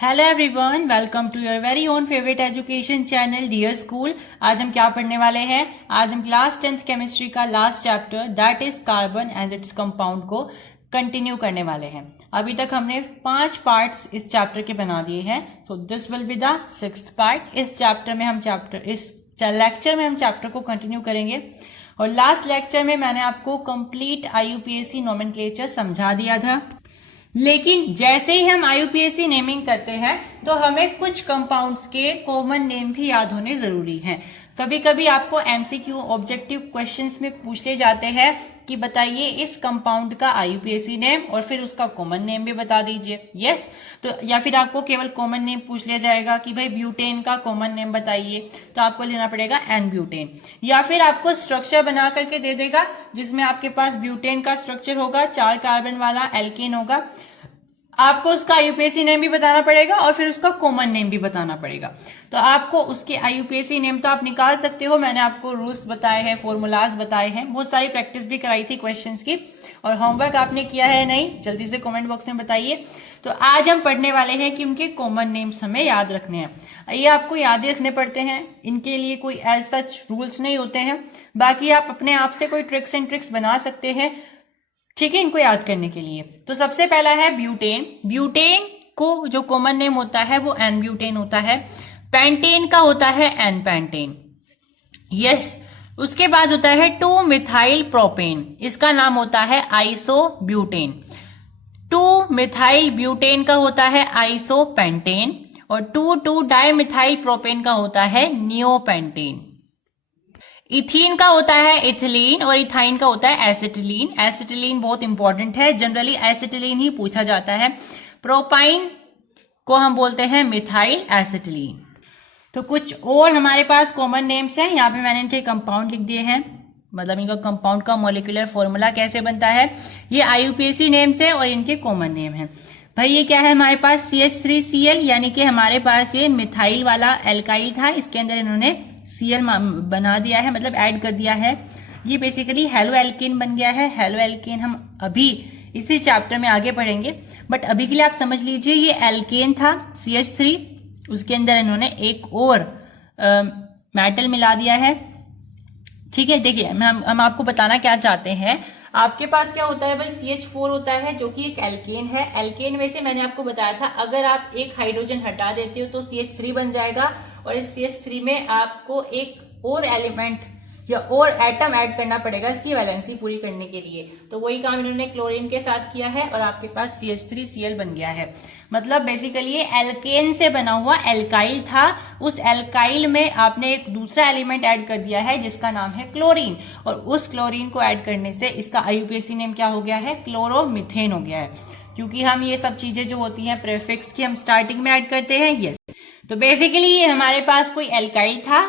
Hello everyone, welcome to your very own favourite education channel dear school. आज हम क्या पढ़ने वाले हैं? आज हम क्लास 10th केमिस्ट्री का last chapter that is carbon and its compound को कंटिन्यू करने वाले हैं। अभी तक हमने 5 पार्ट्स इस चैप्टर के बना दिए हैं। So this will be the 6th part. इस लेक्चर में हम चैप्टर को कंटिन्यू करेंगे। और लास्ट लेक्चर में मैंने आपको कंप्लीट IUPAC नोमेनक्लेचर समझा दिया था, लेकिन जैसे ही हम IUPAC नेमिंग करते हैं तो हमें कुछ कंपाउंड्स के कॉमन नेम भी याद होने जरूरी हैं। कभी कभी आपको MCQ ऑब्जेक्टिव क्वेश्चंस में पूछ ले जाते हैं कि बताइए इस कंपाउंड का IUPAC नेम और फिर उसका कॉमन नेम भी बता दीजिए। यस, तो या फिर आपको केवल कॉमन नेम पूछ लिया जाएगा कि भाई ब्यूटेन का कॉमन नेम बताइए, तो आपको लेना पड़ेगा एन ब्यूटेन। या फिर आपको स्ट्रक्चर बना करके दे देगा जिसमें आपके पास ब्यूटेन का स्ट्रक्चर होगा, 4 कार्बन वाला एल्केन होगा। आपको उसका IUPAC नेम भी बताना पड़ेगा और फिर उसका कॉमन नेम भी बताना पड़ेगा। तो आपको उसके IUPAC नेम तो आप निकाल सकते हो, मैंने आपको रूल्स बताए हैं, फॉर्मूलाज बताए हैं, बहुत सारी प्रैक्टिस भी कराई थी क्वेश्चंस की। और होमवर्क आपने किया है नहीं, जल्दी से कमेंट बॉक्स में बताइए। तो आज हम पढ़ने वाले हैं कि उनके कॉमन नेम्स हमें याद रखने हैं। ये आपको याद ही रखने पड़ते हैं, इनके लिए कोई एज सच रूल्स नहीं होते हैं। बाकी आप अपने आप से कोई ट्रिक्स एंड ट्रिक्स बना सकते हैं, ठीक है, इनको याद करने के लिए। तो सबसे पहला है ब्यूटेन। ब्यूटेन को जो कॉमन नेम होता है वो एन ब्यूटेन होता है। पेंटेन का होता है एन पेंटेन। यस, उसके बाद होता है 2 मिथाइल प्रोपेन, इसका नाम होता है आइसोब्यूटेन। 2 मिथाइल ब्यूटेन का होता है आइसोपेंटेन और 2 डाइमिथाइल प्रोपेन का होता है नियोपेंटेन। इथीन का होता है इथिलीन और इथाइन का होता है एसिटिलीन। एसिटिलीन बहुत इंपॉर्टेंट है, जनरली एसिटिलीन ही पूछा जाता है। प्रोपाइन को हम बोलते हैं मिथाइल एसिटिलीन। तो कुछ और हमारे पास कॉमन नेम्स हैं, यहाँ पे मैंने इनके कंपाउंड लिख दिए हैं, मतलब इनका कंपाउंड का मॉलिक्यूलर फॉर्मूला कैसे बनता है। ये IUPAC नेम्स है और इनके कॉमन नेम है। भाई ये क्या है हमारे पास CH3Cl, यानी कि हमारे पास ये मिथाइल वाला एल्काइल था, इसके अंदर इन्होंने Cl बना दिया है, मतलब ऐड कर दिया है। ये बेसिकली हेलो एल्केन बन गया है। हेलो एल्केन हम अभी इसी चैप्टर में आगे पढ़ेंगे, बट अभी के लिए आप समझ लीजिए ये एल्केन था CH3, उसके अंदर इन्होंने एक और मेटल मिला दिया है। ठीक है, देखिए हम आपको बताना क्या चाहते हैं। आपके पास क्या होता है भाई, CH4 होता है जो कि एक एल्केन है। एल्केन में से मैंने आपको बताया था अगर आप एक हाइड्रोजन हटा देते हो तो CH3 बन जाएगा, और इस CH3 में आपको एक और एलिमेंट या और एटम ऐड करना पड़ेगा इसकी वैलेंसी पूरी करने के लिए। तो वही काम इन्होंने क्लोरीन के साथ किया है और आपके पास CH3Cl बन गया है। मतलब बेसिकली ये एल्केन से बना हुआ एल्काइल था, उस एल्काइल में आपने एक दूसरा एलिमेंट ऐड कर दिया है जिसका नाम है क्लोरीन, और उस क्लोरीन को ऐड करने से इसका IUPAC नेम क्या हो गया है, क्लोरोमीथेन हो गया है। क्योंकि हम ये सब चीजें जो होती हैं प्रीफिक्स की हम स्टार्टिंग में ऐड करते हैं। यस, तो बेसिकली ये हमारे पास कोई एल्काइल था,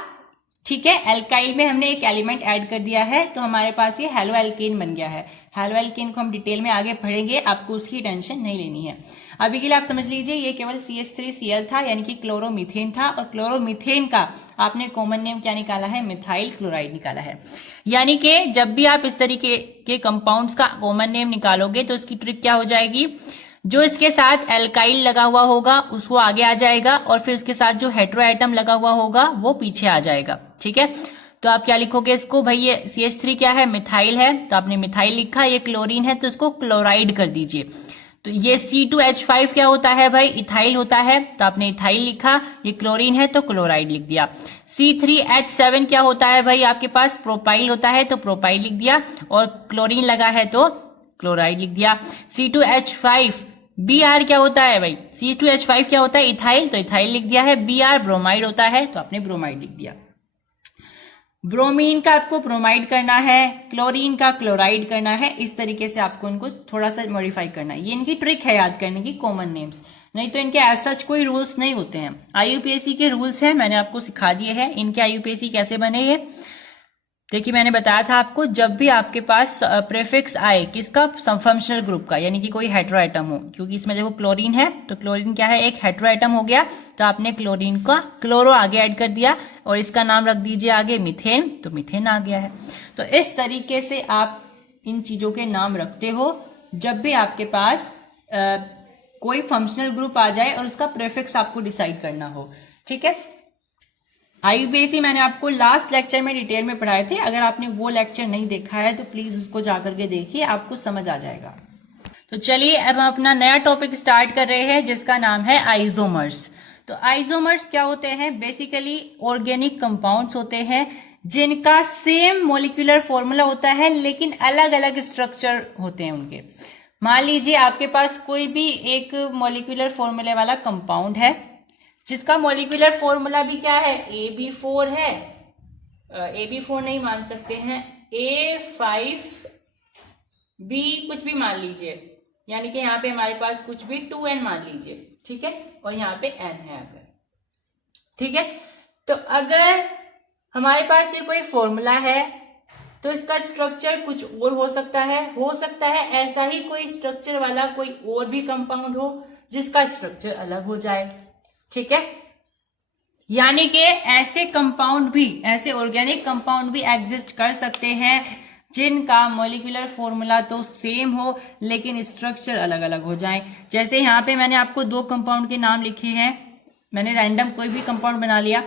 ठीक है, एल्काइल में हमने एक एलिमेंट ऐड कर दिया है तो हमारे पास ये हेलो एल्केन बन गया है। हेलो एल्केन को हम डिटेल में आगे पढ़ेंगे, आपको उसकी टेंशन नहीं लेनी है। अभी के लिए आप समझ लीजिए ये केवल CH3Cl था, यानी कि क्लोरोमीथेन था, और क्लोरोमीथेन का आपने कॉमन नेम क्या निकाला है, मिथाइल क्लोराइड निकाला है। यानी कि जब भी आप इस तरीके के कंपाउंड्स का कॉमन नेम निकालोगे तो इसकी ट्रिक क्या हो जाएगी, जो इसके साथ एल्काइल लगा हुआ होगा उसको आगे आ जाएगा और फिर उसके साथ जो हेटेरो एटम लगा हुआ होगा वो पीछे आ जाएगा। ठीक है, तो आप क्या लिखोगे इसको, भाई ये CH3 क्या है, मिथाइल है, तो आपने मिथाइल लिखा, ये क्लोरीन है तो इसको क्लोराइड कर दीजिए। तो ये C2H5 क्या होता है भाई, इथाइल होता है, तो आपने इथाइल लिखा, ये क्लोरीन है तो क्लोराइड लिख दिया। C3H7 क्या होता है भाई, आपके पास प्रोपाइल होता है तो प्रोपाइल लिख दिया, और क्लोरीन लगा है तो क्लोराइड लिख दिया। C2H5 Br क्या होता है भाई, C2H5 क्या होता है, इथाइल, तो इथाइल लिख दिया है। Br ब्रोमाइड होता है तो आपने ब्रोमाइड लिख दिया। ब्रोमीन का आपको ब्रोमाइड करना है, क्लोरीन का क्लोराइड करना है, इस तरीके से आपको इनको थोड़ा सा मॉडिफाई करना है। ये इनकी ट्रिक है याद करने की, कॉमन नेम्स, नहीं तो इनके एज सच कोई रूल्स नहीं होते हैं। IUPAC के रूल्स हैं, मैंने आपको सिखा दिए हैं। इनके IUPAC कैसे बने हैं देखिए, मैंने बताया था आपको, जब भी आपके पास प्रीफिक्स आए किसका, फंक्शनल ग्रुप का, यानी कि कोई हेटेरो एटम हो, क्योंकि इसमें देखो क्लोरीन है तो क्लोरीन क्या है, एक हेटेरो एटम हो गया, तो आपने क्लोरीन का क्लोरो आगे ऐड कर दिया और इसका नाम रख दीजिए आगे मीथेन, तो मीथेन आ गया है। तो इस तरीके से आप इन चीजों के नाम रखते हो जब भी आपके पास कोई फंक्शनल ग्रुप आ जाए और उसका प्रीफिक्स आपको डिसाइड करना हो। ठीक है, आईयूपीएसी मैंने आपको लास्ट लेक्चर में डिटेल में पढ़ाए थे। अगर आपने वो लेक्चर नहीं देखा है तो प्लीज उसको जाकर के देखिए, आपको समझ आ जाएगा। तो चलिए अब हम अपना नया टॉपिक स्टार्ट कर रहे हैं जिसका नाम है आइसोमर्स। तो आइसोमर्स क्या होते हैं? बेसिकली ऑर्गेनिक कंपाउंड्स होते हैं जिनका सेम मॉलिक्यूलर फॉर्मूला होता है लेकिन अलग अलग स्ट्रक्चर होते हैं उनके। मान लीजिए आपके पास कोई भी एक मॉलिक्यूलर फॉर्मूले वाला कंपाउंड है जिसका मॉलिक्यूलर फॉर्मूला भी क्या है? AB4 है, AB4 नहीं मान सकते हैं, A5B कुछ भी मान लीजिए, यानी कि यहाँ पे हमारे पास कुछ भी 2N मान लीजिए। ठीक है, और यहाँ पे N है अगर। ठीक है, तो अगर हमारे पास ये कोई फॉर्मूला है तो इसका स्ट्रक्चर कुछ और हो सकता है ऐसा ही कोई स्ट्रक्चर वाला कोई और भी कंपाउंड हो जिसका स्ट्रक्चर अलग हो जाए। ठीक है, यानी कि ऐसे कंपाउंड भी, ऐसे ऑर्गेनिक कंपाउंड भी एग्जिस्ट कर सकते हैं जिनका मॉलिक्यूलर फॉर्मूला तो सेम हो लेकिन स्ट्रक्चर अलग अलग हो जाए। जैसे यहाँ पे मैंने आपको दो कंपाउंड के नाम लिखे हैं, मैंने रैंडम कोई भी कंपाउंड बना लिया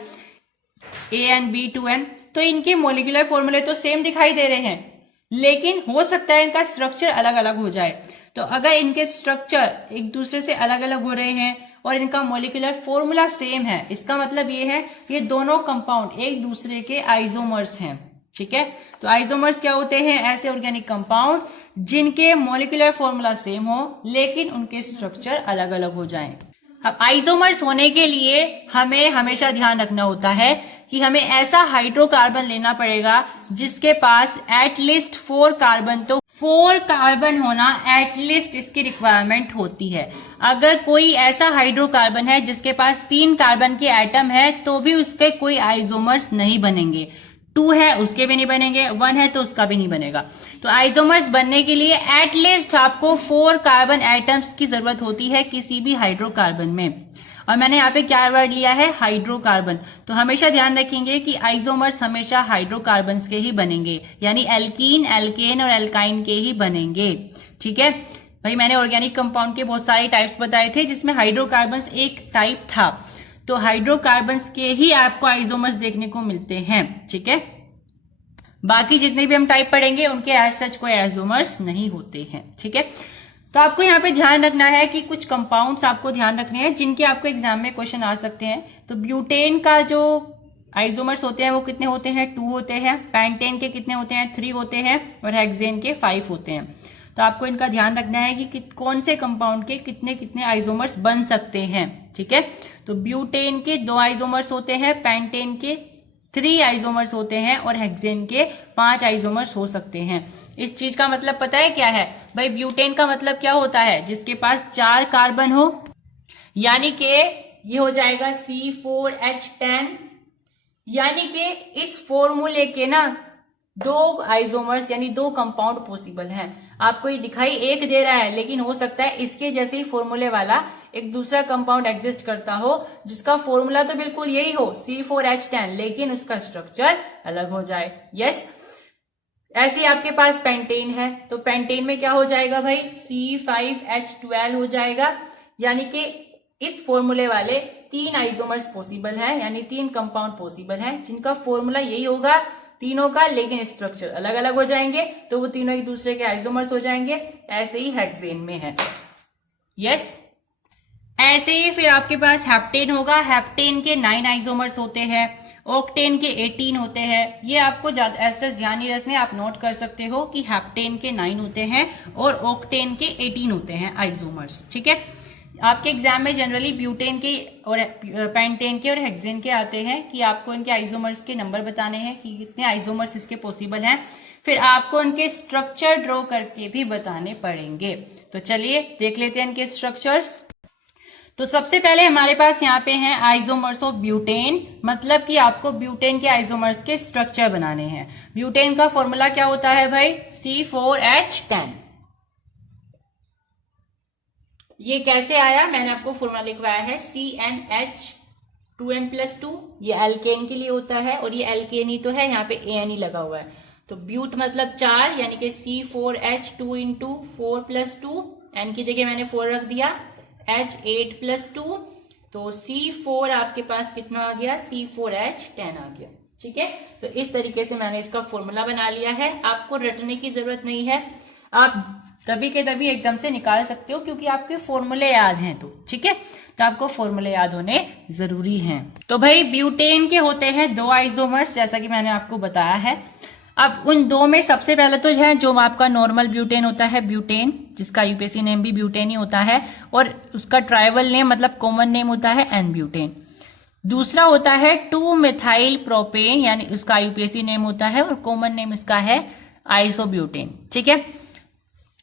AnB2N, तो इनके मॉलिक्यूलर फॉर्मूले तो सेम दिखाई दे रहे हैं लेकिन हो सकता है इनका स्ट्रक्चर अलग अलग हो जाए। तो अगर इनके स्ट्रक्चर एक दूसरे से अलग अलग हो रहे हैं और इनका मॉलिक्यूलर फॉर्मूला सेम है, इसका मतलब ये है ये दोनों कंपाउंड एक दूसरे के आइसोमर्स हैं। ठीक है, तो आइसोमर्स क्या होते हैं? ऐसे ऑर्गेनिक कंपाउंड जिनके मॉलिक्यूलर फॉर्मूला सेम हो लेकिन उनके स्ट्रक्चर अलग अलग हो जाएं। अब आइसोमर्स होने के लिए हमें हमेशा ध्यान रखना होता है कि हमें ऐसा हाइड्रोकार्बन लेना पड़ेगा जिसके पास एटलीस्ट 4 कार्बन, तो 4 कार्बन होना एटलीस्ट इसकी रिक्वायरमेंट होती है। अगर कोई ऐसा हाइड्रोकार्बन है जिसके पास 3 कार्बन के एटम है तो भी उसके कोई आइसोमर्स नहीं बनेंगे। 2 है उसके भी नहीं बनेंगे, 1 है तो उसका भी नहीं बनेगा। तो आइसोमर्स बनने के लिए एटलीस्ट आपको 4 कार्बन एटम्स की जरूरत होती है किसी भी हाइड्रोकार्बन में। और मैंने यहाँ पे क्या वर्ड लिया है? हाइड्रोकार्बन। तो हमेशा ध्यान रखेंगे कि आइसोमर्स हमेशा हाइड्रोकार्बन्स के ही बनेंगे, यानी एल्कीन, एल्केन और एल्काइन के ही बनेंगे। ठीक है भाई, मैंने ऑर्गेनिक कंपाउंड के बहुत सारे टाइप्स बताए थे जिसमें हाइड्रोकार्बन्स एक टाइप था, तो हाइड्रोकार्बन्स के ही आपको आइसोमर्स देखने को मिलते हैं। ठीक है, बाकी जितने भी हम टाइप पढ़ेंगे उनके एज सच कोई आइसोमर्स नहीं होते हैं। ठीक है, तो आपको यहाँ पे ध्यान रखना है कि कुछ कंपाउंड्स आपको ध्यान रखने हैं जिनके आपको एग्जाम में क्वेश्चन आ सकते हैं। तो ब्यूटेन का जो आइसोमर्स होते हैं वो कितने होते हैं? 2 होते हैं। पेंटेन के कितने होते हैं? 3 होते हैं। और हेक्सेन के 5 होते हैं। तो आपको इनका ध्यान रखना है कि कौन से कंपाउंड के कितने कितने आइसोमर्स बन सकते हैं। ठीक है, तो ब्यूटेन के 2 आइसोमर्स होते हैं, पेंटेन के 3 आइसोमर्स होते हैं और हेक्सेन के 5 आइसोमर्स हो सकते हैं। इस चीज का मतलब पता है क्या है भाई? ब्यूटेन का मतलब क्या होता है? जिसके पास 4 कार्बन हो, यानी कि ये हो जाएगा C4H10, यानी कि इस फॉर्मूले के ना 2 आइसोमर्स यानी 2 कंपाउंड पॉसिबल हैं। आपको ये दिखाई एक दे रहा है लेकिन हो सकता है इसके जैसे ही फॉर्मूले वाला एक दूसरा कंपाउंड एग्जिस्ट करता हो जिसका फॉर्मूला तो बिल्कुल यही हो C4H10 लेकिन उसका स्ट्रक्चर अलग हो जाए। यस, ऐसे ही आपके पास पेंटेन है, तो पेंटेन में क्या हो जाएगा भाई? C5H12 हो जाएगा, यानी कि इस फॉर्मूले वाले 3 आइसोमर्स पॉसिबल हैं, यानी 3 कंपाउंड पॉसिबल हैं जिनका फॉर्मूला यही होगा तीनों का, लेकिन स्ट्रक्चर अलग अलग हो जाएंगे, तो वो तीनों एक दूसरे के आइसोमर्स हो जाएंगे। ऐसे ही हेक्सेन में है। यस, ऐसे ही फिर आपके पास हेप्टेन होगा। हेप्टेन के 9 आइसोमर्स होते हैं, ऑक्टेन के 18 होते हैं। ये आपको ऐसे ध्यान नहीं रखने, आप नोट कर सकते हो कि हेप्टेन के 9 होते हैं और ऑक्टेन के 18 होते हैं आइसोमर्स। ठीक है, आपके एग्जाम में जनरली ब्यूटेन के और पेंटेन के और हेक्सेन के आते हैं कि आपको इनके आइसोमर्स के नंबर बताने हैं कि कितने आइसोमर्स इसके पॉसिबल हैं, फिर आपको इनके स्ट्रक्चर ड्रॉ करके भी बताने पड़ेंगे। तो चलिए देख लेते हैं इनके स्ट्रक्चर्स। तो सबसे पहले हमारे पास यहाँ पे हैं आइसोमर्स ऑफ ब्यूटेन, मतलब कि आपको ब्यूटेन के आइसोमर्स के स्ट्रक्चर बनाने हैं। ब्यूटेन का फॉर्मूला क्या होता है भाई? C4H10। ये कैसे आया? मैंने आपको फॉर्मूला लिखवाया है CnH2n+2, ये एल्केन के लिए होता है और ये एल्केन ही तो है, यहाँ पे AN ही लगा हुआ है। तो ब्यूट मतलब 4, यानी कि C4H2 × 4 + 2, N की जगह मैंने 4 रख दिया, H8+2, तो C4 आपके पास कितना आ गया, C4H10 आ गया। ठीक है, तो इस तरीके से मैंने इसका फॉर्मूला बना लिया है। आपको रटने की जरूरत नहीं है, आप तभी के तभी एकदम से निकाल सकते हो क्योंकि आपके फॉर्मूले याद हैं। तो ठीक है, तो आपको फॉर्मूले याद होने जरूरी हैं। तो भाई ब्यूटेन के होते हैं 2 आइसोमर्स, जैसा कि मैंने आपको बताया है। अब उन दो में सबसे पहले तो है जो आपका नॉर्मल ब्यूटेन होता है, ब्यूटेन, जिसका यूपीएससी नेम भी ब्यूटेन ही होता है, और उसका ट्राइबल नेम मतलब कॉमन नेम होता है एन ब्यूटेन। दूसरा होता है 2-मिथाइल प्रोपेन, यानी उसका यूपीएससी नेम होता है और कॉमन नेम इसका है आइसोब्यूटेन। ठीक है,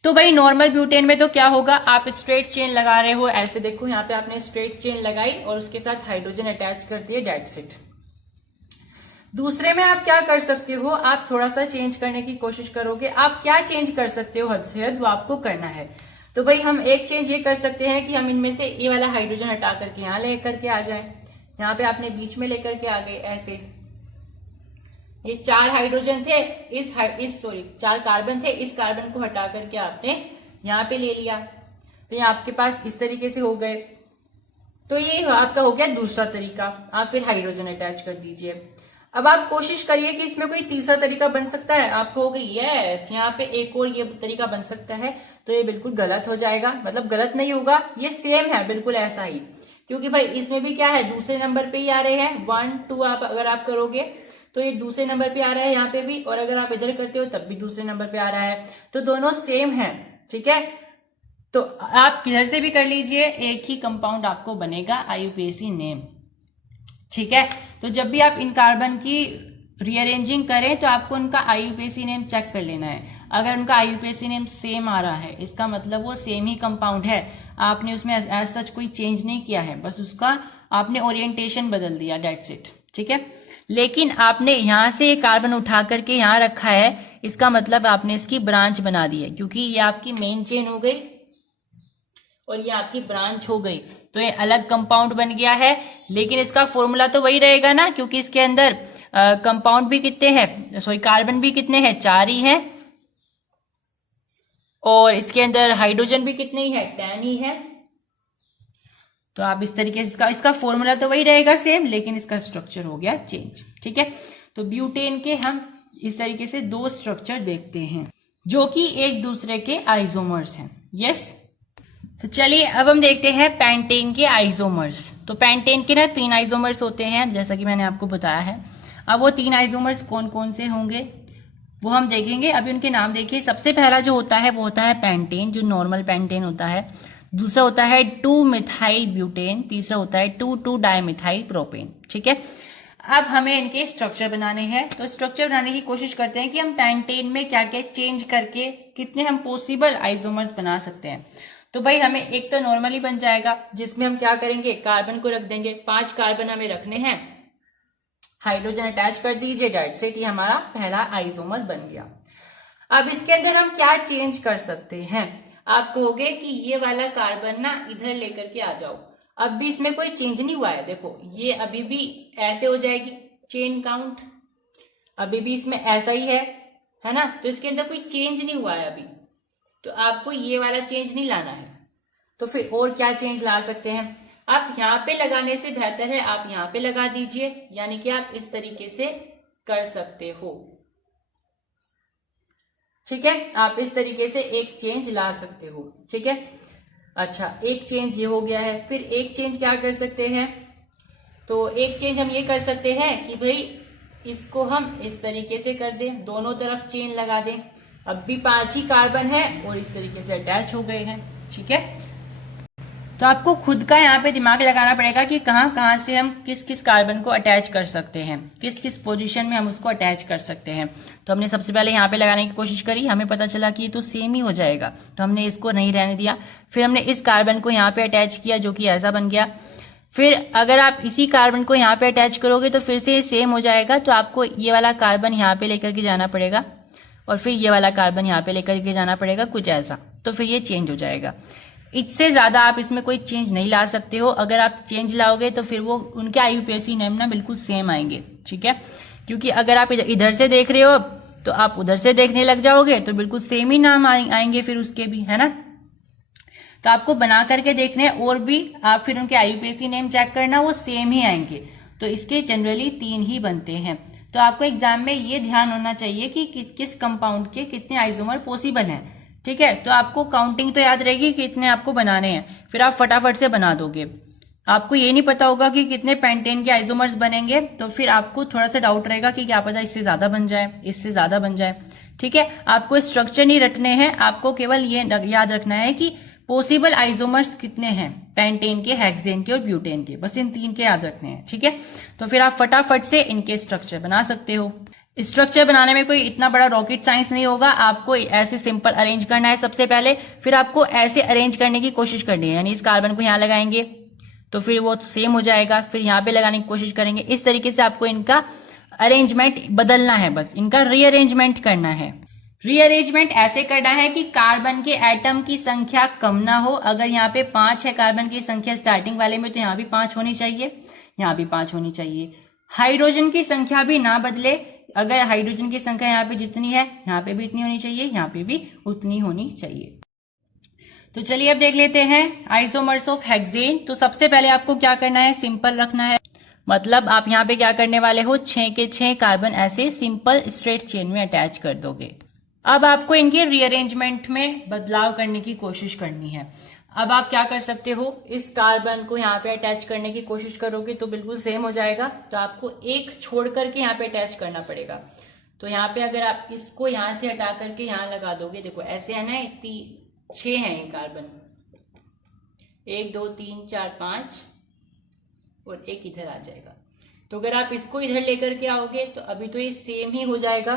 तो भाई नॉर्मल ब्यूटेन में तो क्या होगा, आप स्ट्रेट चेन लगा रहे हो, ऐसे देखो यहाँ पे आपने स्ट्रेट चेन लगाई और उसके साथ हाइड्रोजन अटैच कर दिए, डेट्स इट। दूसरे में आप क्या कर सकते हो, आप थोड़ा सा चेंज करने की कोशिश करोगे। आप क्या चेंज कर सकते हो हद से हद, वो आपको करना है। तो भाई हम एक चेंज ये कर सकते हैं कि हम इनमें से ये वाला हाइड्रोजन हटा करके यहाँ लेकर के आ जाए। यहाँ पे आपने बीच में लेकर के आ गए ऐसे, ये 4 हाइड्रोजन थे, सॉरी 4 कार्बन थे, इस कार्बन को हटा करके आपने यहाँ पे ले लिया, तो ये आपके पास इस तरीके से हो गए। तो ये आपका हो गया दूसरा तरीका। आप फिर हाइड्रोजन अटैच कर दीजिए। अब आप कोशिश करिए कि इसमें कोई तीसरा तरीका बन सकता है। आपको हो गई यस, यहाँ पे एक और ये तरीका बन सकता है, तो ये बिल्कुल गलत हो जाएगा। मतलब गलत नहीं होगा, ये सेम है बिल्कुल ऐसा ही, क्योंकि भाई इसमें भी क्या है, दूसरे नंबर पे ही आ रहे हैं। 1 2 आप अगर आप करोगे तो ये दूसरे नंबर पे आ रहा है यहाँ पे भी, और अगर आप इधर करते हो तब भी दूसरे नंबर पे आ रहा है, तो दोनों सेम है। ठीक है, तो आप किधर से भी कर लीजिए, एक ही कंपाउंड आपको बनेगा आईयूपीएसी नेम। ठीक है, तो जब भी आप इन कार्बन की रीअरेंजिंग करें तो आपको उनका आईयूपीएसी नेम चेक कर लेना है। अगर उनका आईयूपीएसी नेम सेम आ रहा है, इसका मतलब वो सेम ही कंपाउंड है, आपने उसमें एज सच कोई चेंज नहीं किया है, बस उसका आपने ओरिएंटेशन बदल दिया, डेट्स इट। ठीक है, लेकिन आपने यहां से कार्बन उठा करके यहां रखा है, इसका मतलब आपने इसकी ब्रांच बना दी है, क्योंकि ये आपकी मेन चेन हो गई और ये आपकी ब्रांच हो गई, तो ये अलग कंपाउंड बन गया है। लेकिन इसका फॉर्मूला तो वही रहेगा ना, क्योंकि इसके अंदर कंपाउंड भी कितने हैं, सॉरी कार्बन भी कितने हैं, 4 ही हैं, और इसके अंदर हाइड्रोजन भी कितने ही है, 10 ही है। तो आप इस तरीके से इसका फॉर्मूला तो वही रहेगा सेम, लेकिन इसका स्ट्रक्चर हो गया चेंज। ठीक है, तो ब्यूटेन के हम इस तरीके से 2 स्ट्रक्चर देखते हैं जो कि एक दूसरे के आइसोमर्स हैं। यस, तो चलिए अब हम देखते हैं पेंटेन के आइसोमर्स। तो पेंटेन के ना 3 आइसोमर्स होते हैं, जैसा कि मैंने आपको बताया है। अब वो 3 आइसोमर्स कौन कौन से होंगे वो हम देखेंगे। अभी उनके नाम देखिए। सबसे पहला जो होता है वो होता है पेंटेन, जो नॉर्मल पेंटेन होता है। दूसरा होता है 2-मिथाइल ब्यूटेन। तीसरा होता है 2,2-डाइमिथाइल प्रोपेन। ठीक है, अब हमें इनके स्ट्रक्चर बनाने हैं। तो स्ट्रक्चर बनाने की कोशिश करते हैं कि हम पेंटेन में क्या क्या चेंज करके कितने हम पॉसिबल आइसोमर्स बना सकते हैं। तो भाई हमें एक तो नॉर्मली बन जाएगा, जिसमें हम क्या करेंगे, कार्बन को रख देंगे, 5 कार्बन हमें रखने हैं, हाइड्रोजन अटैच कर दीजिए, डेट्स इट, ये हमारा पहला आइसोमर बन गया। अब इसके अंदर हम क्या चेंज कर सकते हैं। आप कहोगे कि ये वाला कार्बन ना इधर लेकर के आ जाओ, अब भी इसमें कोई चेंज नहीं हुआ है। देखो ये अभी भी ऐसे हो जाएगी चेन काउंट, अभी भी इसमें ऐसा ही है ना, तो इसके अंदर कोई चेंज नहीं हुआ है अभी, तो आपको ये वाला चेंज नहीं लाना है। तो फिर और क्या चेंज ला सकते हैं, आप यहाँ पे लगाने से बेहतर है आप यहाँ पे लगा दीजिए, यानी कि आप इस तरीके से कर सकते हो। ठीक है, आप इस तरीके से एक चेंज ला सकते हो। ठीक है, अच्छा एक चेंज ये हो गया है। फिर एक चेंज क्या कर सकते हैं, तो एक चेंज हम ये कर सकते हैं कि भाई इसको हम इस तरीके से कर दें, दोनों तरफ चेन लगा दें। अब भी 5 ही कार्बन है और इस तरीके से अटैच हो गए हैं। ठीक है, तो आपको खुद का यहाँ पे दिमाग लगाना पड़ेगा कि कहाँ कहाँ से हम किस किस कार्बन को अटैच कर सकते हैं, किस किस पोजीशन में हम उसको अटैच कर सकते हैं। तो हमने सबसे पहले यहाँ पे लगाने की कोशिश करी, हमें पता चला कि ये तो सेम ही हो जाएगा, तो हमने इसको नहीं रहने दिया। फिर हमने इस कार्बन को यहाँ पे अटैच किया, जो कि ऐसा बन गया। फिर अगर आप इसी कार्बन को यहाँ पे अटैच करोगे तो फिर से सेम हो जाएगा, तो आपको ये वाला कार्बन यहाँ पे लेकर के जाना पड़ेगा और फिर ये वाला कार्बन यहाँ पे लेकर के जाना पड़ेगा, कुछ ऐसा, तो फिर ये चेंज हो जाएगा। इससे ज्यादा आप इसमें कोई चेंज नहीं ला सकते हो। अगर आप चेंज लाओगे तो फिर वो उनके आईयूपीएसी नेम ना बिल्कुल सेम आएंगे। ठीक है, क्योंकि अगर आप इधर से देख रहे हो तो आप उधर से देखने लग जाओगे तो बिल्कुल सेम ही नाम आएंगे फिर उसके भी, है ना। तो आपको बना करके देखने हैं, और भी आप फिर उनके IUPAC नेम चेक करना, वो सेम ही आएंगे। तो इसके जनरली 3 ही बनते हैं। तो आपको एग्जाम में ये ध्यान होना चाहिए कि किस कंपाउंड के कितने आइसोमर पॉसिबल हैं। ठीक है, तो आपको काउंटिंग तो याद रहेगी कि कितने आपको बनाने हैं, फिर आप फटाफट से बना दोगे। आपको ये नहीं पता होगा कि कितने पेंटेन के आइसोमर्स बनेंगे, तो फिर आपको थोड़ा सा डाउट रहेगा कि क्या पता इससे ज्यादा बन जाए, इससे ज्यादा बन जाए। ठीक है, आपको स्ट्रक्चर नहीं रटने हैं, आपको केवल ये याद रखना है कि पॉसिबल आइसोमर्स कितने हैं, पेंटेन के, हेक्सेन के और ब्यूटेन के, बस इन 3 के याद रखने हैं। ठीक है, तो फिर आप फटाफट से इनके स्ट्रक्चर बना सकते हो। स्ट्रक्चर बनाने में कोई इतना बड़ा रॉकेट साइंस नहीं होगा, आपको ऐसे सिंपल अरेंज करना है सबसे पहले, फिर आपको ऐसे अरेंज करने की कोशिश करनी है, यानी इस कार्बन को यहां लगाएंगे तो फिर वो सेम हो जाएगा, फिर यहां पे लगाने की कोशिश करेंगे। इस तरीके से आपको इनका अरेंजमेंट बदलना है, बस इनका रीअरेंजमेंट करना है। रीअरेंजमेंट ऐसे करना है कि कार्बन के एटम की संख्या कम ना हो। अगर यहाँ पे 5 है कार्बन की संख्या स्टार्टिंग वाले में, तो यहाँ भी 5 होनी चाहिए, यहाँ भी 5 होनी चाहिए। हाइड्रोजन की संख्या भी ना बदले, अगर हाइड्रोजन की संख्या यहाँ पे जितनी है यहाँ पे भी इतनी होनी चाहिए, यहाँ पे भी उतनी होनी चाहिए। तो चलिए अब देख लेते हैं आइसोमर्स ऑफ हेक्सेन। तो सबसे पहले आपको क्या करना है, सिंपल रखना है, मतलब आप यहाँ पे क्या करने वाले हो, 6 के 6 कार्बन ऐसे सिंपल स्ट्रेट चेन में अटैच कर दोगे। अब आपको इनके रीअरेंजमेंट में बदलाव करने की कोशिश करनी है। अब आप क्या कर सकते हो, इस कार्बन को यहाँ पे अटैच करने की कोशिश करोगे तो बिल्कुल सेम हो जाएगा, तो आपको एक छोड़ करके यहाँ पे अटैच करना पड़ेगा। तो यहाँ पे अगर आप इसको यहाँ से हटा करके यहाँ लगा दोगे, देखो ऐसे है ना, 6 है ये कार्बन, 1 2 3 4 5 और एक इधर आ जाएगा। तो अगर आप इसको इधर लेकर के आओगे तो अभी तो ये सेम ही हो जाएगा।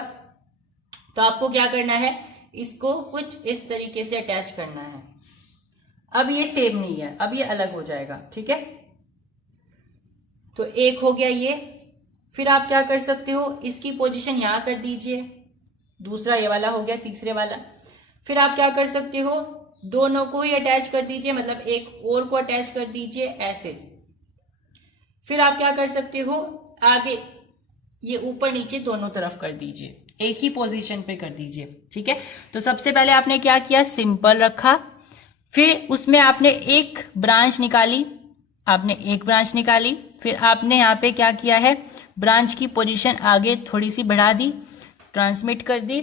तो आपको क्या करना है, इसको कुछ इस तरीके से अटैच करना है। अब ये सेम नहीं है, अब ये अलग हो जाएगा। ठीक है, तो एक हो गया ये। फिर आप क्या कर सकते हो, इसकी पोजीशन यहां कर दीजिए, दूसरा ये वाला हो गया, तीसरे वाला। फिर आप क्या कर सकते हो, दोनों को ही अटैच कर दीजिए, मतलब एक और को अटैच कर दीजिए ऐसे। फिर आप क्या कर सकते हो, आगे ये ऊपर नीचे दोनों तरफ कर दीजिए, एक ही पोजीशन पे कर दीजिए। ठीक है, तो सबसे पहले आपने क्या किया, सिंपल रखा, फिर उसमें आपने एक ब्रांच निकाली, फिर आपने यहाँ पे क्या किया है, ब्रांच की पोजीशन आगे थोड़ी सी बढ़ा दी, ट्रांसमिट कर दी।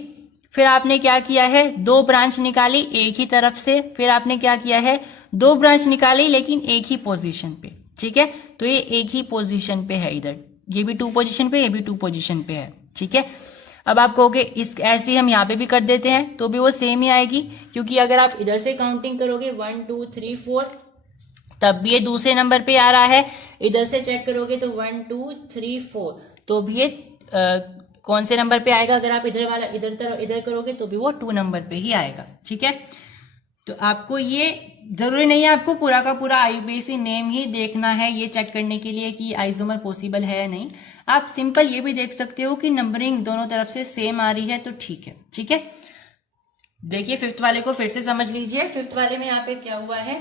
फिर आपने क्या किया है, 2 ब्रांच निकाली एक ही तरफ से, फिर आपने क्या किया है, 2 ब्रांच निकाली लेकिन एक ही पोजीशन पे। ठीक है, तो ये एक ही पोजीशन पे है, इधर ये भी 2 पोजीशन पे, ये भी 2 पोजीशन पे है। ठीक है, अब आप कहोगे इस ऐसे हम यहाँ पे भी कर देते हैं तो भी वो सेम ही आएगी, क्योंकि अगर आप इधर से काउंटिंग करोगे 1 2 3 4 तब भी ये दूसरे नंबर पे आ रहा है, इधर से चेक करोगे तो 1 2 3 4 तो भी ये कौन से नंबर पे आएगा, अगर आप इधर करोगे तो भी वो 2 नंबर पे ही आएगा। ठीक है, तो आपको ये जरूरी नहीं है आपको पूरा का पूरा IUPAC नेम ही देखना है ये चेक करने के लिए कि आइसोमर पॉसिबल है या नहीं। आप सिंपल ये भी देख सकते हो कि नंबरिंग दोनों तरफ से सेम आ रही है तो ठीक है। ठीक है, देखिए 5th वाले को फिर से समझ लीजिए। 5th वाले में यहाँ पे क्या हुआ है,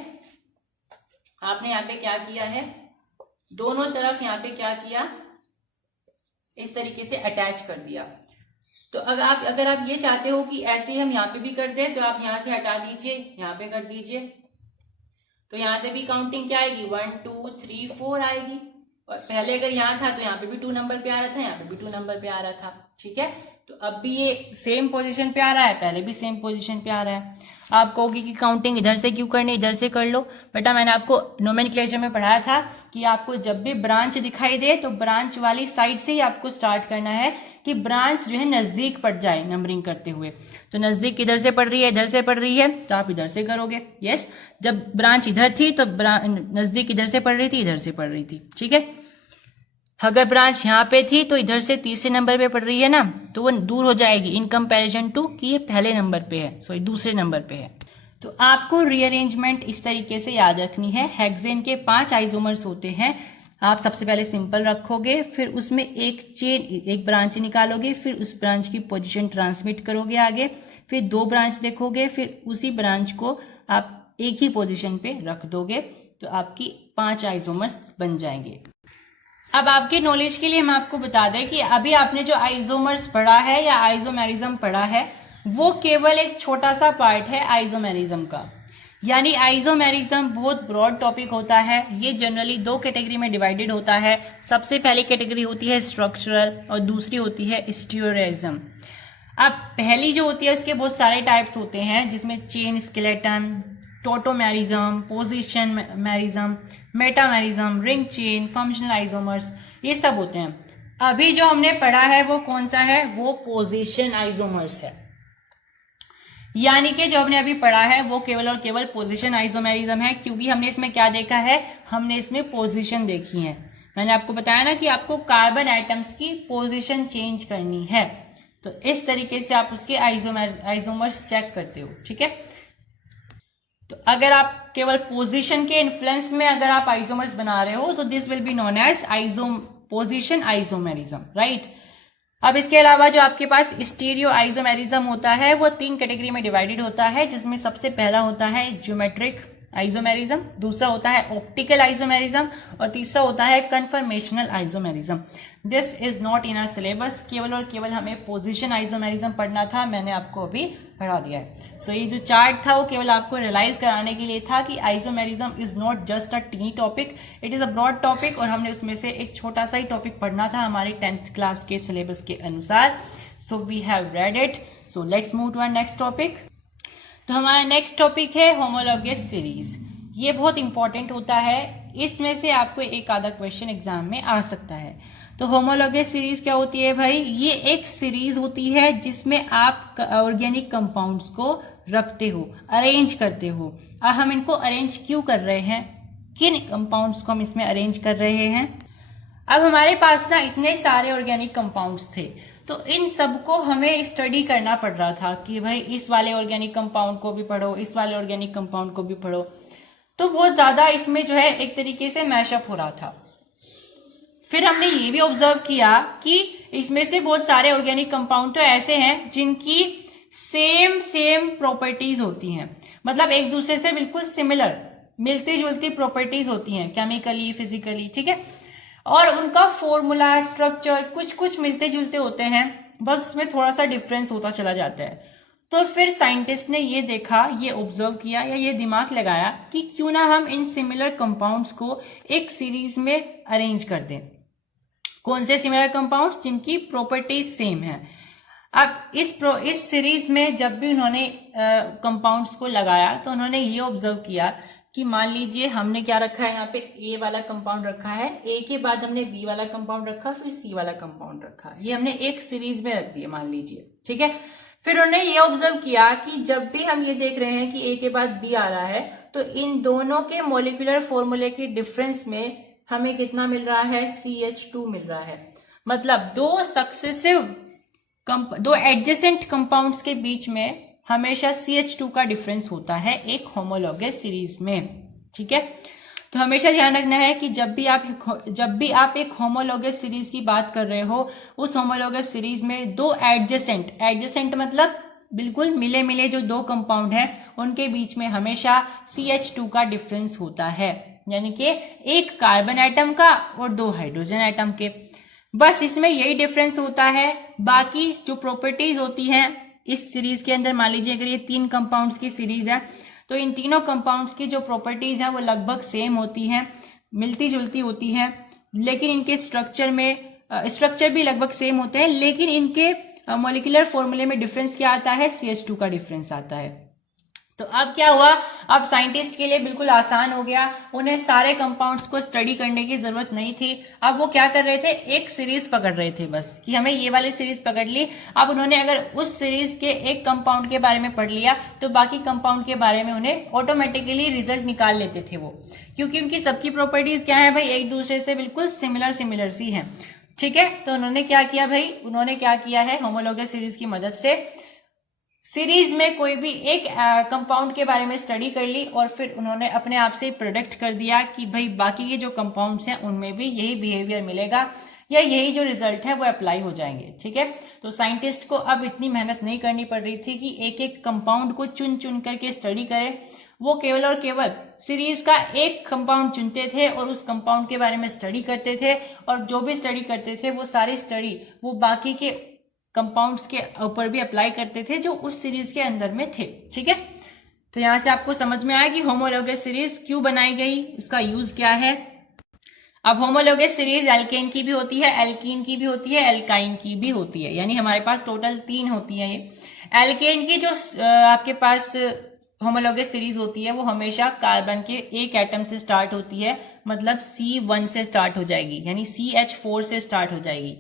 आपने यहाँ पे क्या किया है, दोनों तरफ यहाँ पे क्या किया, इस तरीके से अटैच कर दिया। तो अगर आप ये चाहते हो कि ऐसे ही हम यहाँ पे भी कर दें तो आप यहाँ से हटा दीजिए, यहाँ पे कर दीजिए, तो यहाँ से भी काउंटिंग क्या आएगी, 1 2 3 4 आएगी। और पहले अगर यहाँ था तो यहाँ पे भी 2 नंबर पे आ रहा था, यहाँ पे भी 2 नंबर पे आ रहा था। ठीक है, तो अब भी ये सेम पोजीशन पे आ रहा है, पहले भी सेम पोजीशन पे आ रहा है। आप कहोगे कि काउंटिंग इधर से क्यों करनी, इधर से कर लो। बेटा मैंने आपको नोमेनक्लेचर में पढ़ाया था कि आपको जब भी ब्रांच दिखाई दे तो ब्रांच वाली साइड से ही आपको स्टार्ट करना है कि ब्रांच जो है नजदीक पड़ जाए नंबरिंग करते हुए। तो नजदीक इधर से पड़ रही है, इधर से पड़ रही है, तो आप इधर से करोगे। यस, जब ब्रांच इधर थी तो नजदीक इधर से पड़ रही थी, इधर से पड़ रही थी। ठीक है, अगर ब्रांच यहाँ पे थी तो इधर से तीसरे नंबर पे पड़ रही है ना, तो वो दूर हो जाएगी इन कंपैरिजन टू कि ये पहले नंबर पे है, सॉरी दूसरे नंबर पे है। तो आपको रीअरेंजमेंट इस तरीके से याद रखनी है। हेक्सेन के 5 आइसोमर्स होते हैं। आप सबसे पहले सिंपल रखोगे, फिर उसमें एक ब्रांच निकालोगे, फिर उस ब्रांच की पोजीशन ट्रांसमिट करोगे आगे, फिर 2 ब्रांच देखोगे, फिर उसी ब्रांच को आप एक ही पोजीशन पे रख दोगे, तो आपकी 5 आइसोमर्स बन जाएंगे। अब आपके नॉलेज के लिए हम आपको बता दें कि अभी आपने जो आइसोमर्स पढ़ा है या आइसोमेरिज्म पढ़ा है वो केवल एक छोटा सा पार्ट है आइसोमेरिज्म का। यानी आइसोमेरिज्म बहुत ब्रॉड टॉपिक होता है। ये जनरली दो कैटेगरी में डिवाइडेड होता है। सबसे पहली कैटेगरी होती है स्ट्रक्चरल और दूसरी होती है स्टीरियोरिज्म। अब पहली जो होती है उसके बहुत सारे टाइप्स होते हैं, जिसमें chain skeleton, tautomerism, position isomerism, metamerism, ring chain, functional isomers, ये सब होते हैं। अभी जो हमने पढ़ा है वो कौन सा है, वो पोजिशन आइसोमर्स है। यानी कि जो हमने अभी पढ़ा है वो केवल और केवल पोजीशन आइसोमेरिज्म है, क्योंकि हमने इसमें क्या देखा है, हमने इसमें पोजीशन देखी है। मैंने आपको बताया ना कि आपको कार्बन एटम्स की पोजीशन चेंज करनी है, तो इस तरीके से आप उसके आइसोमर्स चेक करते हो। ठीक है, तो अगर आप केवल पोजीशन के इन्फ्लुएंस में अगर आप आइसोमर्स बना रहे हो तो this will be known as position isomerism, right. अब इसके अलावा जो आपके पास स्टीरियो आइसोमेरिज्म होता है वो 3 कैटेगरी में डिवाइडेड होता है, जिसमें सबसे पहला होता है ज्योमेट्रिक आइसोमेरिज्म, दूसरा होता है ऑप्टिकल आइसोमेरिज्म और तीसरा होता है conformational isomerism. This is not in our syllabus, केवल और केवल हमें पोजीशन आइसोमेरिज्म पढ़ना था, मैंने आपको अभी पढ़ा दिया है। सो ये जो चार्ट था वो केवल आपको रियलाइज कराने के लिए था कि isomerism is not just a tiny topic, it is a broad topic, और हमने उसमें से एक छोटा सा ही टॉपिक पढ़ना था हमारे 10th क्लास के सिलेबस के अनुसार। So we have read it, so let's move to our next topic. तो हमारा नेक्स्ट टॉपिक है होमोलॉगस सीरीज। ये बहुत इंपॉर्टेंट होता है, इसमें से आपको एक आधा क्वेश्चन एग्जाम में आ सकता है। तो होमोलॉगस सीरीज क्या होती है भाई, ये एक सीरीज होती है जिसमें आप ऑर्गेनिक कंपाउंड्स को रखते हो, अरेंज करते हो। अब हम इनको अरेंज क्यों कर रहे हैं, किन कंपाउंड्स को हम इसमें अरेंज कर रहे हैं। अब हमारे पास ना इतने सारे ऑर्गेनिक कंपाउंड्स थे, तो इन सबको हमें स्टडी करना पड़ रहा था कि भाई इस वाले ऑर्गेनिक कंपाउंड को भी पढ़ो, इस वाले ऑर्गेनिक कंपाउंड को भी पढ़ो। तो बहुत ज्यादा इसमें जो है एक तरीके से मैशअप हो रहा था। फिर हमने ये भी ऑब्जर्व किया कि इसमें से बहुत सारे ऑर्गेनिक कंपाउंड तो ऐसे हैं जिनकी सेम प्रॉपर्टीज होती हैं, मतलब एक दूसरे से बिल्कुल सिमिलर, मिलती जुलती प्रॉपर्टीज होती हैं केमिकली, फिजिकली, ठीक है, और उनका फॉर्मूला, स्ट्रक्चर कुछ मिलते जुलते होते हैं, बस उसमें थोड़ा सा डिफरेंस होता चला जाता है। तो फिर साइंटिस्ट ने ये देखा, ये ऑब्जर्व किया या ये दिमाग लगाया कि क्यों ना हम इन सिमिलर कंपाउंड्स को एक सीरीज में अरेंज कर दें। कौन से सिमिलर कंपाउंड्स, जिनकी प्रॉपर्टीज सेम है। अब इस सीरीज में जब भी उन्होंने कंपाउंड्स को लगाया तो उन्होंने ये ऑब्जर्व किया कि मान लीजिए हमने क्या रखा है, यहाँ पे ए वाला कंपाउंड रखा है, ए के बाद हमने बी वाला कंपाउंड रखा, फिर सी वाला कंपाउंड रखा, ये हमने एक सीरीज में रख दिया मान लीजिए, ठीक है। फिर उन्होंने ये ऑब्जर्व किया कि जब भी हम ये देख रहे हैं कि ए के बाद बी आ रहा है, तो इन दोनों के मॉलिक्यूलर फॉर्मूले के डिफरेंस में हमें कितना मिल रहा है, CH2 मिल रहा है। मतलब दो एडजेसेंट कंपाउंड्स के बीच में हमेशा CH2 का डिफरेंस होता है एक होमोलॉगस सीरीज में, ठीक है। तो हमेशा ध्यान रखना है कि जब भी आप एक होमोलॉगस सीरीज की बात कर रहे हो, उस होमोलॉगस सीरीज में दो एडजेसेंट मतलब बिल्कुल मिले मिले जो दो कंपाउंड हैं, उनके बीच में हमेशा CH2 का डिफरेंस होता है, यानी कि एक कार्बन एटम का और दो हाइड्रोजन एटम के, बस इसमें यही डिफरेंस होता है। बाकी जो प्रॉपर्टीज होती हैं इस सीरीज के अंदर, मान लीजिए अगर ये 3 कंपाउंड्स की सीरीज है, तो इन तीनों कंपाउंड्स की जो प्रॉपर्टीज हैं वो लगभग सेम होती हैं, मिलती जुलती होती हैं, लेकिन इनके स्ट्रक्चर भी लगभग सेम होते हैं, लेकिन इनके मॉलिक्यूलर फॉर्मूले में डिफरेंस क्या आता है, CH2 का डिफरेंस आता है। तो अब क्या हुआ, अब साइंटिस्ट के लिए बिल्कुल आसान हो गया, उन्हें सारे कंपाउंड्स को स्टडी करने की जरूरत नहीं थी। अब वो क्या कर रहे थे, एक सीरीज पकड़ रहे थे बस, कि हमें ये वाली सीरीज पकड़ ली। अब उन्होंने अगर उस सीरीज के एक कंपाउंड के बारे में पढ़ लिया तो बाकी कंपाउंड के बारे में उन्हें ऑटोमेटिकली रिजल्ट निकाल लेते थे वो, क्योंकि उनकी सबकी प्रॉपर्टीज क्या है भाई, एक दूसरे से बिल्कुल सिमिलर सी है, ठीक है। तो उन्होंने क्या किया भाई, उन्होंने क्या किया है, होमोलॉगस सीरीज की मदद से सीरीज में कोई भी एक कंपाउंड के बारे में स्टडी कर ली और फिर उन्होंने अपने आप से प्रोडिक्ट कर दिया कि भाई बाकी के जो कंपाउंड्स हैं उनमें भी यही बिहेवियर मिलेगा या यही जो रिजल्ट है वो अप्लाई हो जाएंगे, ठीक है। तो साइंटिस्ट को अब इतनी मेहनत नहीं करनी पड़ रही थी कि एक एक कंपाउंड को चुन करके स्टडी करे, वो केवल और केवल सीरीज का एक कंपाउंड चुनते थे और उस कंपाउंड के बारे में स्टडी करते थे, और जो भी स्टडी करते थे वो सारी स्टडी वो बाकी के कंपाउंड्स के ऊपर भी अप्लाई करते थे जो उस सीरीज के अंदर में थे, ठीक है। तो यहां से आपको समझ में आया कि होमोलोगस सीरीज क्यों बनाई गई, इसका यूज क्या है। अब होमोलोगस सीरीज एल्केन की भी होती है, एल्कीन की भी होती है, एल्काइन की भी होती है, यानी हमारे पास टोटल 3 होती है ये। एल्केन की जो आपके पास होमोलोगस सीरीज होती है वो हमेशा कार्बन के एक एटम से स्टार्ट होती है, मतलब C1 से स्टार्ट हो जाएगी, यानी CH4 से स्टार्ट हो जाएगी।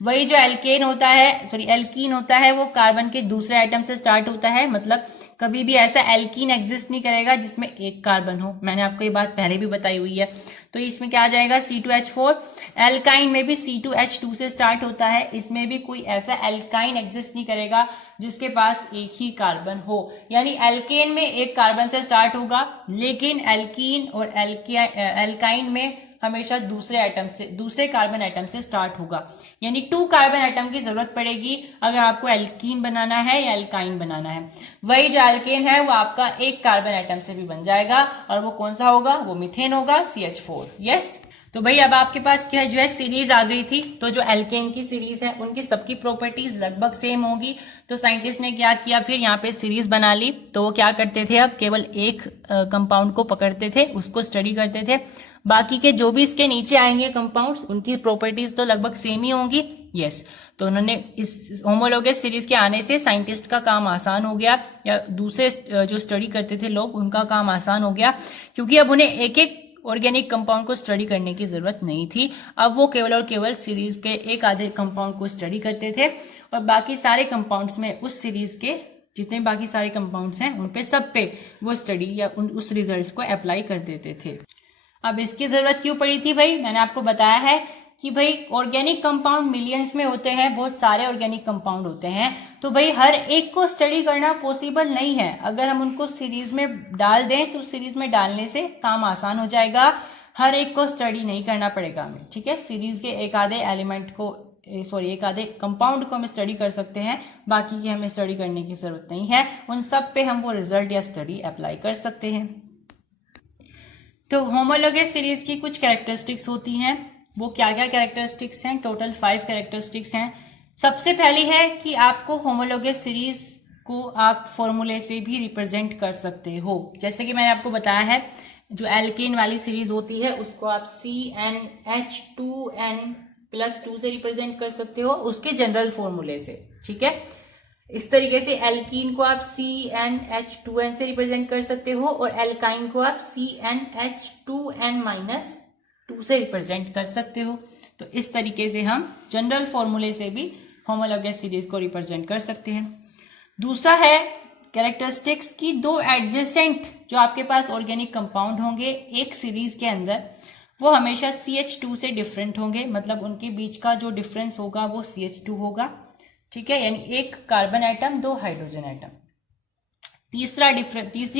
वही जो एल्केन होता है, सॉरी एल्कीन होता है, वो कार्बन के दूसरे एटम से स्टार्ट होता है, मतलब कभी भी ऐसा एल्कीन एग्जिस्ट नहीं करेगा जिसमें एक कार्बन हो। मैंने आपको ये बात पहले भी बताई हुई है। तो इसमें क्या आ जाएगा C2H4। एल्काइन में भी C2H2 से स्टार्ट होता है, इसमें भी कोई ऐसा एल्काइन एग्जिस्ट नहीं करेगा जिसके पास एक ही कार्बन हो, यानी एल्केन में एक कार्बन से स्टार्ट होगा, लेकिन एल्कीन और एल्काइन में हमेशा दूसरे कार्बन एटम से स्टार्ट होगा, यानी 2 कार्बन एटम की जरूरत पड़ेगी अगर आपको एल्कीन बनाना है या एल्काइन बनाना है। वही जो एल्केन है वो आपका एक कार्बन एटम से भी बन जाएगा, और वो कौन सा होगा, वो मीथेन होगा, CH4। यस, तो भाई अब आपके पास क्या जो है सीरीज आ गई थी, तो जो एल्केन की सीरीज है उनकी सबकी प्रॉपर्टीज लगभग सेम होगी। तो साइंटिस्ट ने क्या किया, फिर यहाँ पे सीरीज बना ली। तो वो क्या करते थे, अब केवल एक कंपाउंड को पकड़ते थे, उसको स्टडी करते थे, बाकी के जो भी इसके नीचे आएंगे कंपाउंड्स उनकी प्रॉपर्टीज तो लगभग सेम ही होंगी। यस, तो उन्होंने इस होमोलोगस सीरीज के आने से साइंटिस्ट का काम आसान हो गया, या दूसरे जो स्टडी करते थे लोग उनका काम आसान हो गया, क्योंकि अब उन्हें एक एक ऑर्गेनिक कंपाउंड को स्टडी करने की जरूरत नहीं थी। अब वो केवल और केवल सीरीज के एक आधे कंपाउंड को स्टडी करते थे, और बाकी सारे कंपाउंड्स में उस सीरीज के जितने बाकी सारे कंपाउंड्स हैं उन पे सब पे वो स्टडी या उस रिजल्ट्स को अप्लाई कर देते थे। अब इसकी जरूरत क्यों पड़ी थी भाई, मैंने आपको बताया है कि भाई ऑर्गेनिक कंपाउंड मिलियंस में होते हैं, बहुत सारे ऑर्गेनिक कंपाउंड होते हैं, तो भाई हर एक को स्टडी करना पॉसिबल नहीं है। अगर हम उनको सीरीज में डाल दें तो सीरीज में डालने से काम आसान हो जाएगा, हर एक को स्टडी नहीं करना पड़ेगा हमें, ठीक है। सीरीज के एक आधे एलिमेंट को, एक आधे कंपाउंड को हम स्टडी कर सकते हैं, बाकी की हमें स्टडी करने की जरूरत नहीं है। उन सब पे हम वो रिजल्ट या स्टडी अप्लाई कर सकते हैं। तो होमोलोगस सीरीज की कुछ कैरेक्टरिस्टिक्स होती हैं, वो क्या क्या कैरेक्टरिस्टिक्स हैं, टोटल 5 कैरेक्टरिस्टिक्स हैं। सबसे पहली है कि आपको होमोलोगस सीरीज को आप फॉर्मूले से भी रिप्रेजेंट कर सकते हो। जैसे कि मैंने आपको बताया है, जो एल्केन वाली सीरीज होती है उसको आप CnH2n+2 से रिप्रेजेंट कर सकते हो, उसके जनरल फॉर्मूले से, ठीक है। इस तरीके से एल्कीन को आप CnH2n से रिप्रेजेंट कर सकते हो, और एल्काइन को आप CnH2n-2 से रिप्रेजेंट कर सकते हो। तो इस तरीके से हम जनरल फॉर्मूले से भी होमोलोगस सीरीज को रिप्रेजेंट कर सकते हैं। दूसरा है कैरेक्टरिस्टिक्स की, 2 एडजेसेंट जो आपके पास ऑर्गेनिक कंपाउंड होंगे एक सीरीज के अंदर, वो हमेशा CH2 से डिफरेंट होंगे, मतलब उनके बीच का जो डिफरेंस होगा वो CH2 होगा, ठीक है, यानी एक कार्बन एटम 2 हाइड्रोजन एटम। तीसरी